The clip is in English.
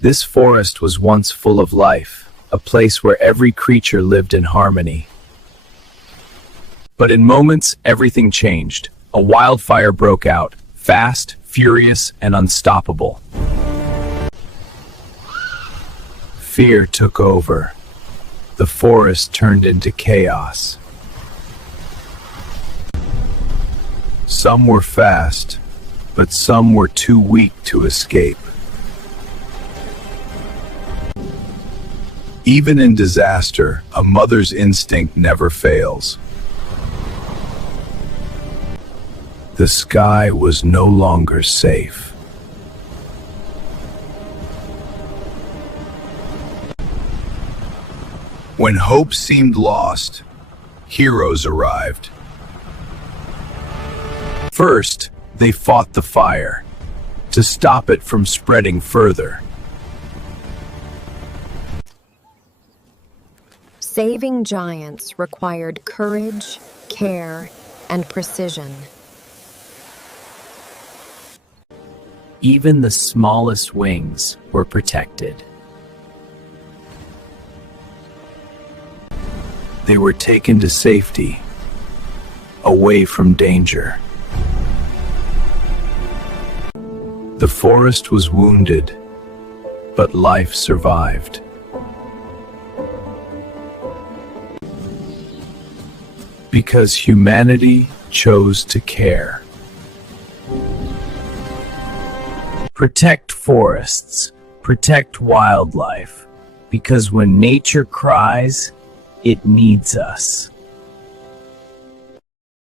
This forest was once full of life, a place where every creature lived in harmony. But in moments, everything changed. A wildfire broke out, fast, furious, and unstoppable. Fear took over. The forest turned into chaos. Some were fast, but some were too weak to escape. Even in disaster, a mother's instinct never fails. The sky was no longer safe. When hope seemed lost, heroes arrived. First, they fought the fire to stop it from spreading further. Saving giants required courage, care, and precision. Even the smallest wings were protected. They were taken to safety, away from danger. The forest was wounded, but life survived. Because humanity chose to care. Protect forests, protect wildlife, because when nature cries, it needs us.